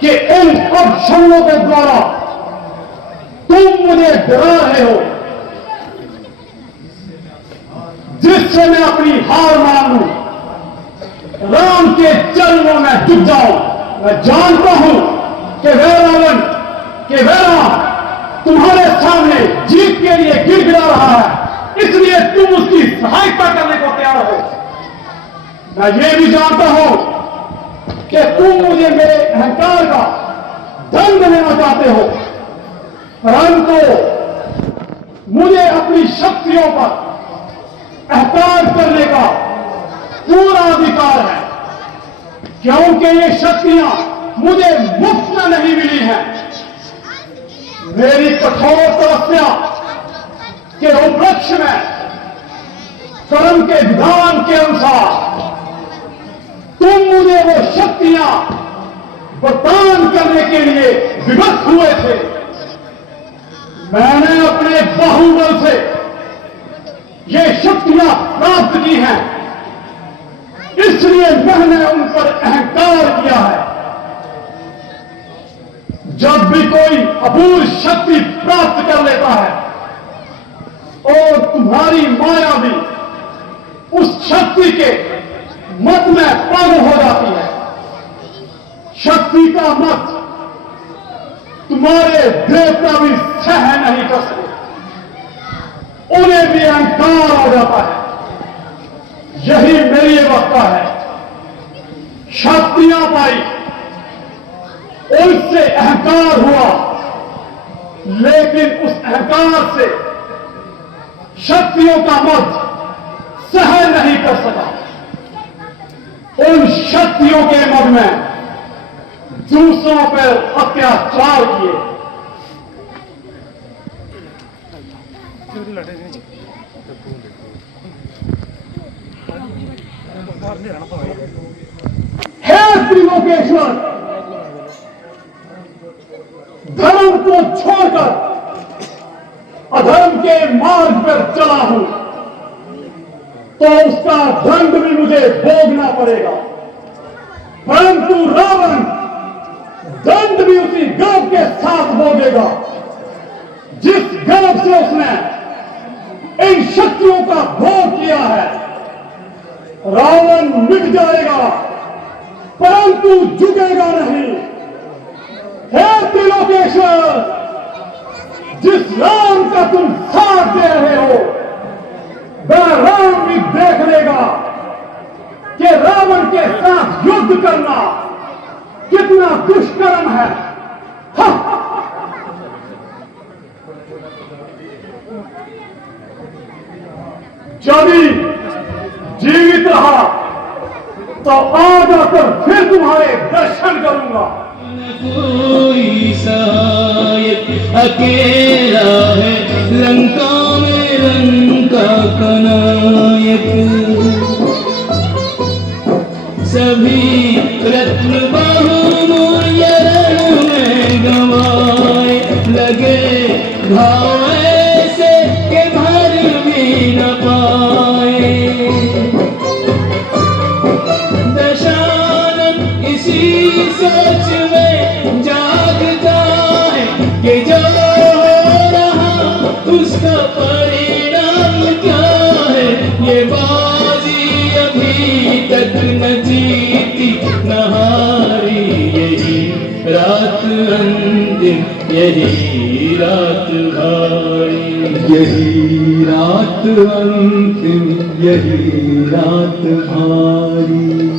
कि इन अक्षरों के द्वारा तुम मुझे डरा रहे हो, जिससे मैं अपनी हार मान लूं, राम के चरणों में झुक जाऊं। मैं जानता हूं कि वह रावण, कि वह राम तुम्हारे सामने जीत के लिए गिड़गिड़ा रहा है, इसलिए तुम उसकी सहायता करने को तैयार हो। मैं ये भी जानता हूं कि तुम मुझे मेरे अहंकार का दंड देना चाहते हो, परंतु मुझे अपनी शक्तियों पर अहकार करने का पूरा अधिकार है, क्योंकि ये शक्तियां मुझे मुफ्त में नहीं मिली हैं। मेरी कठोर तपस्या के उपलक्ष्य में कर्म के विधान के अनुसार तुम मुझे वो शक्तियां प्रदान करने के लिए विवश हुए थे। मैंने अपने बाहुबल से ये शक्तियां प्राप्त की हैं, इसलिए मैंने उन पर अहंकार किया है। जब भी कोई अपूर्व शक्ति प्राप्त कर लेता है और तुम्हारी माया भी उस शक्ति के मत में पागल हो जाती है। शक्ति का मत तुम्हारे देवता भी सह नहीं कर सकते, उन्हें भी अहंकार हो जाता है। यही मेरी अवस्था है। शक्तियां पाई, उनसे अहंकार हुआ, लेकिन उस अहंकार से शक्तियों का मत सहन नहीं कर सका। उन शक्तियों के मद में दूसरों पर अत्याचार किए। हे त्रिलोकेश्वर, धर्म को छोड़कर अधर्म के मार्ग पर चला हूं तो उसका दंड भी मुझे भोगना पड़ेगा, परंतु रावण दंड भी उसी गर्व के साथ भोगेगा जिस गर्व से उसने इन शक्तियों का भोग किया है। रावण मिट जाएगा परंतु झुकेगा नहीं। हे त्रिलोकेश्वर, जिस राम का तुम साथ दे रहे हो, वह राम भी देख लेगा कि रावण के साथ युद्ध करना कितना दुष्कर्म है। यदि जीवित रहा तो आज आकर फिर तुम्हारे दर्शन करूंगा। कोई सहायक अकेला है लंका में, लंका का नायक। सभी रत्न बहुमूल्य में गंवाए, लगे घाव ऐसे के भर भी न पाए। दशानन इसी सोच में जागता है कि जो हो रहा उसका परिणाम क्या है। ये बाजी अभी तक न जीती न हारी, यही रात अंतिम, यही रात भारी। यही रात अंतिम, यही रात भारी।